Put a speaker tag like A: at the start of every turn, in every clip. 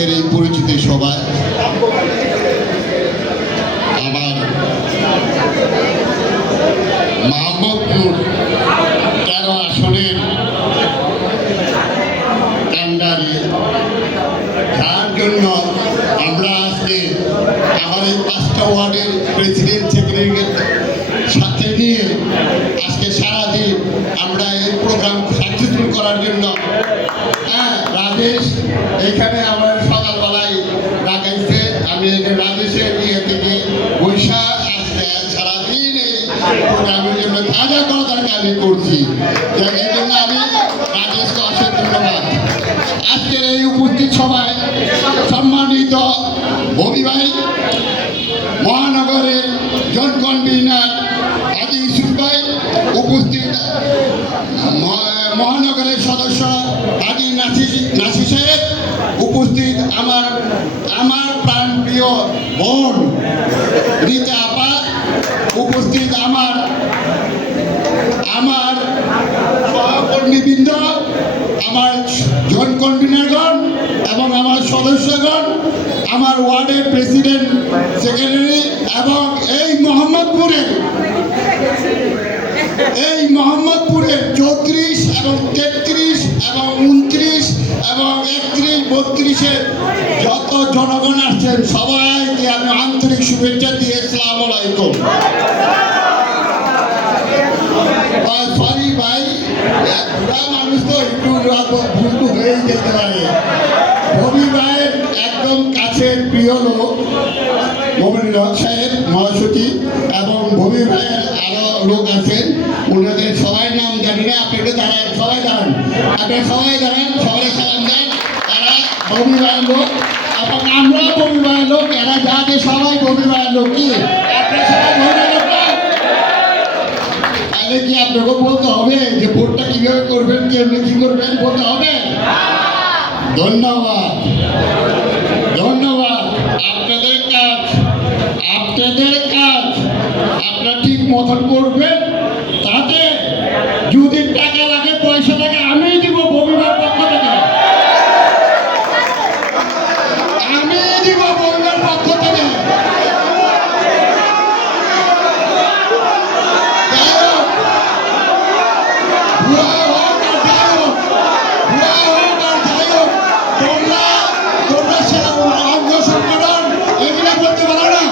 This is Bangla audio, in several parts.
A: আজকের এই পরিচিতি সভায় আমার মাহমুদপুর তেরো আসনের কান্ডারি যার জন্য আমরা আজকে আমার এই পাঁচটা ওয়ার্ডের প্রেসিডেন্ট সেক্রেটারিকে সাথে নিয়ে আজকে সারাদিন আমরা এই প্রোগ্রাম সাকসেসফুল করার জন্য। হ্যাঁ রাজেশ, এইখানে আমার আমি এখানে রাজেশের ইয়ে থেকে বৈশাখ আজকে সারাদিন এই প্রোগ্রামের জন্য করা দরকার আমি করছি। এই জন্য আমি রাজেশকে অশেষ উপস্থিত আমার আমার প্রাণ প্রিয় বোন, রীতা আপা, উপস্থিত আমার আমার সহকর্মীবৃন্দ, আমার জন কনভিনারগণ এবং আমার সদস্যগণ, আমার ওয়ার্ডের প্রেসিডেন্ট, সেক্রেটারি এবং এই মোহাম্মদপুরের এই মোহাম্মদপুরের চৌত্রিশ এবং তেত্রিশ এবং একত্রিশ যত জনগণ আসছেন সবাইকে আমি আন্তরিক শুভেচ্ছা দিয়ে ইসলাম আলাইকুম। সরি ভাই বুড়া মানুষ তো একটু ভুল তো হয়েই যেতে পারে। রবি ভাইয়ের একদম কাছের প্রিয় লোক মোমিনুল হক সাহেব, মহাসচিব, এবং ভবি ভাইয়ের আরও লোক আছেন, ওনাদের সবাই নাম জানি না, আপনি একটু দাঁড়ান সবাই দাঁড়ান আপনারা সবাই দাঁড়ান সবাই সালাম দেন ভাইয়ের লোক এবং আমরাও ভাইয়ের লোক এরা যাতে সবাই ভাইয়ের লোক কি? আপনারা? তাহলে কি আপনাকে বলতে হবে যে ভোটটা কীভাবে করবেন কেমনি কি করবেন, বলতে হবে? ধন্যবাদ। ধন্যবাদ। আপনাদের কাজ আপনাদের কাজ। আপনারা ঠিক মতন করবেন, তাতে যদি টাকা লাগে পয়সা লাগে আমি দিব ভবিবার পক্ষ থেকে আমি দিব ভবিবার পক্ষ থেকে যাই হোক, ভুয়া হোক আর যাই হোক, ভুয়া হোক আর যাই হোক, তোমরা তোমরা সেটা অঙ্গ সংগঠন এগুলো করতে পারো না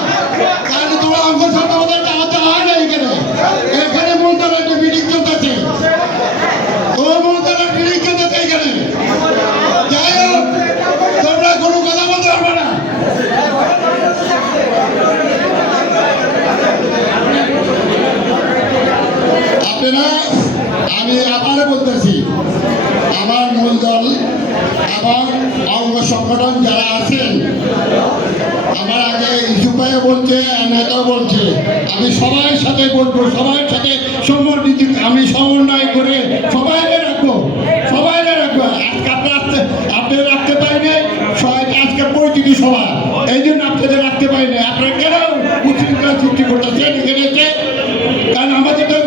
A: কারণ তোমরা অঙ্গ সংগঠনের চালাতে হয় না এখানে এখানে মন্ত্রণালয় একটা মিটিং চলতেছে তোমার মন্ত্রণালয় মিটিং চলতেছে এখানে যাই হোক তোমরা কোনো কথা বলতে পারবে না আপনারা আমি আবার বলতেছি আমার মূল দল এবং অঙ্গ সংগঠন যারা আছেন, আমার আগে ইসুপাইও বলছে নেতাও বলছে, আমি সবার সাথে বলব সবার সাথে সমন্বিত আমি সমন্বয় করে সবাইকে রাখব সবাইকে রাখব। আজকে আপনি রাখতে পারি নাই সবাই আজকে পরিচিতি সভা। এই জন্য আপনাদের রাখতে পারি নাই আপনারা কেন উচ্ছৃঙ্খলা সৃষ্টি করতেছেন এখানে এসে? কারণ আমাদের তো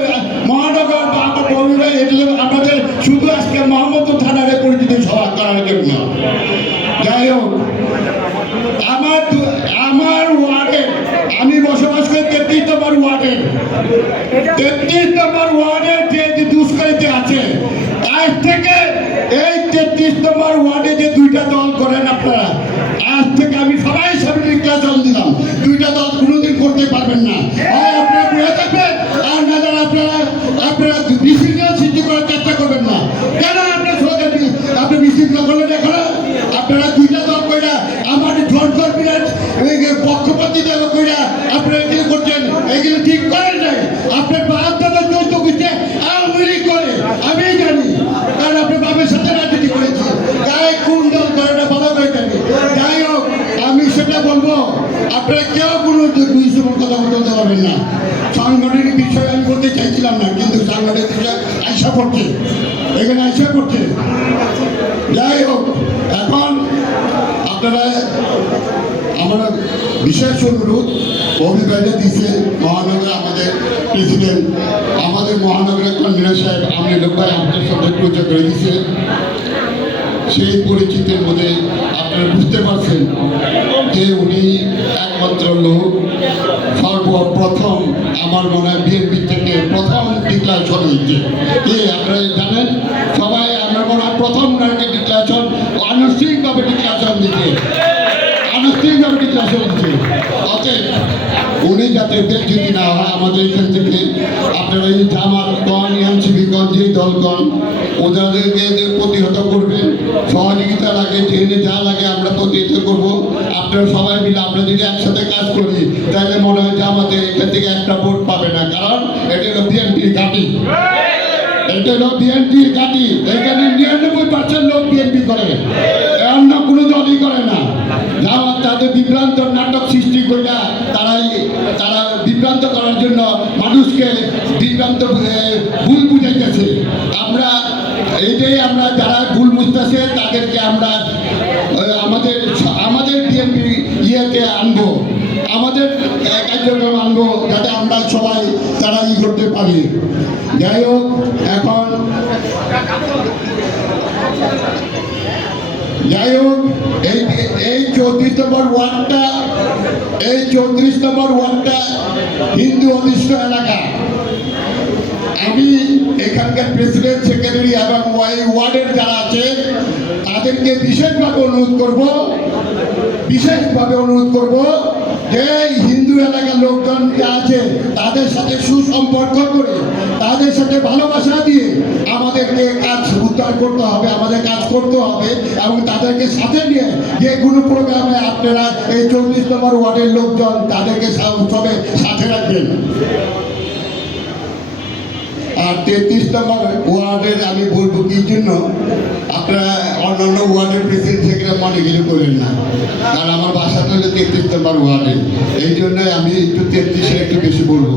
A: মহানগর বা আমার বন্ধুরা এগুলো আমাদের শুধু আজকে মোহাম্মদপুর থানারে পরিচিত সভা করার জন্য হোক আমার আমার ওয়ার্ডে আমি বসবাস করি তেত্রিশ নম্বর ওয়ার্ডে তেত্রিশ নম্বর ওয়ার্ডের যে যে দুষ্কৃতি আছে আজ থেকে এই তেত্রিশ নম্বর ওয়ার্ডে যে দুইটা দল করেন আপনারা আজ থেকে আমি সবাই সামনে নির্বাচন দিলাম দুইটা দল কোনোদিন করতে পারবেন না হয় আপনারা ঘুরে থাকবেন আর না যারা আপনারা আপনারা বিশৃঙ্খলা সৃষ্টি করার চেষ্টা করবেন না কেন আপনার সঙ্গে বি- আপনি বিশৃঙ্খলা করলেন এখন আপনারা দুইটা দল কইরা আমার জোর কর্মীরা পক্ষপাতি দল কইরা আপনারা এগুলো করছেন, এগুলো ঠিক করেন নাই। আপনার বাপ দাদা চৌদ্দ করছে আওয়ামী লীগ করে, আমি জানি, কারণ আপনার বাপের সাথে রাজনীতি করেছি গায়ে কোন দল করে না, ভালো করে জানি। যাই হোক, আমি সেটা বলব, আপনারা কেউ কোনো দুই সময় কথা বলতে পারবেন না। সাংগঠনিক বিষয়ে আমি বলতে চাইছিলাম না, কিন্তু সাংগঠনিক বিষয় আশা করছে এখানে আশা করছে যাই হোক, এখন আপনারা আমরা বিশেষ অনুরোধ অভিপ্রায় দিচ্ছে মহানগরে আমাদের প্রেসিডেন্ট, আমাদের মহানগরের কনভেনর সাহেব আমি লোকভাই আমাদের সাথে পরিচয় করে দিচ্ছে সেই পরিচিতির মধ্যে আপনারা বুঝতে পারছেন যে উনি একমাত্র লোক। সর্বপ্রথম আমার মনে হয় বিএনপি থেকে প্রথম ডিক্লারেশন হয়েছে। কি আপনারা জানেন, সবাই আমার মনে হয় প্রথম নাকি ডিক্লারেশন আনুষ্ঠানিকভাবে ডিক্লারেশন দিতে আনুষ্ঠানিকভাবে ডিক্লারেশন দিচ্ছে অতএব উনি যাতে যদি না হয়, আমাদের এখান থেকে আপনারা এই জামাত গণ এনসিপি গণ যে দলগণ ওদেরকে প্রতিহত করবেন। সহযোগিতা লাগে, ট্রেনে যা লাগে আমরা প্রতিহত করব। আপনারা সবাই মিলে আমরা যদি একসাথে কাজ করি, তাহলে মনে হয় যে আমাদের এখান থেকে একটা ভোট পাবে না। কারণ এটা হলো বিএনপির ঘাঁটি। এটা হলো বিএনপির ঘাঁটি। এখানে নিরানব্বই পার্সেন্ট লোক বিএনপি করে অন্য কোনো দলই করে না যাওয়ার তাদের বিভ্রান্ত নাটক সৃষ্টি করিয়া তারাই তারা বিভ্রান্ত করার জন্য মানুষকে বিভ্রান্ত এ, ভুল বুঝাইতেছে আমরা এইটাই আমরা যারা ভুল বুঝতেছে তাদেরকে আমরা আমাদের আমাদের বিএনপি ইয়েতে আনব। আমাদের কার্যক্রম আনব যাতে আমরা সবাই তারা ই করতে পারি। যাই হোক, এখন যাই হোক, এই এই চৌত্রিশ নম্বর ওয়ার্ডটা, এই চৌত্রিশ নম্বর ওয়ার্ডটা হিন্দু অধিষ্ঠ এলাকা। আমি এখানকার প্রেসিডেন্ট সেক্রেটারি এবং ওই ওয়ার্ডের যারা আছে, তাদেরকে বিশেষভাবে অনুরোধ করব, বিশেষভাবে অনুরোধ করব যে হিন্দু এলাকার লোকজন যা আছে, তাদের সাথে সুসম্পর্ক করে, তাদের সাথে ভালোবাসা দিয়ে আমাদেরকে কাজ উদ্ধার করতে হবে, আমাদের কাজ করতে হবে এবং তাদেরকে সাথে নিয়ে যে কোনো প্রোগ্রামে আপনারা এই চল্লিশ নম্বর ওয়ার্ডের লোকজন তাদেরকে সবে সাথে রাখবেন। আর তেত্রিশ নম্বর ওয়ার্ডের আমি বলব কি জন্য? আপনারা অন্যান্য ওয়ার্ডের প্রেসিডেন্ট থেকে মনে কিছু করেন না। কারণ আমার বাসাটা হলো তেত্রিশ নম্বর ওয়ার্ডে। এই জন্য আমি একটু তেত্রিশে একটু বেশি বলব।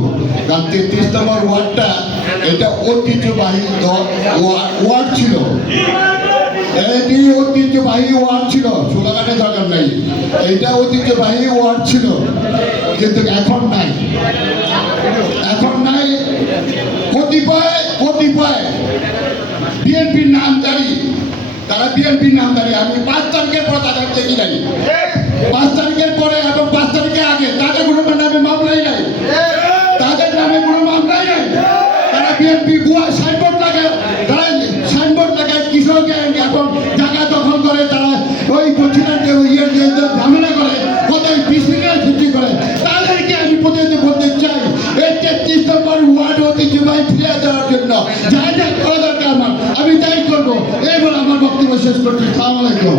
A: কারণ তেত্রিশ নম্বর ওয়ার্ডটা, এটা ঐতিহ্যবাহী ওয়ার্ড ছিল। এটি ঐতিহ্যবাহী ওয়ার্ড ছিল। সুগাঘাটের দরকার নাই। এটা ঐতিহ্যবাহী ওয়ার্ড ছিল। কিন্তু এখন নাই। এখন নাই কতিপয় কতিপয় বিএনপির নামদারি তারা বিএনপির নামদারি আমি পাঁচ তারিখের পর তাদের দেখি নাই। পাঁচ তারিখের পরে এবং পাঁচ তারিখের আগে তাদের কোনো নামে মামলাই নাই। তাদের নামে কোনো মামলাই নাই। তারা বিএনপি বুয়া সাইনবোর্ড লাগায়, তারা সাইনবোর্ড লাগায় কৃষক এবং জায়গা দখল করে তারা ওই প্রেসিডেন্টের ইয়ের যে ঝামেলা যা যা করা দরকার আমার, আমি তাই করব। এই বলে আমার বক্তব্য শেষ করছি। সালাম আলাইকুম।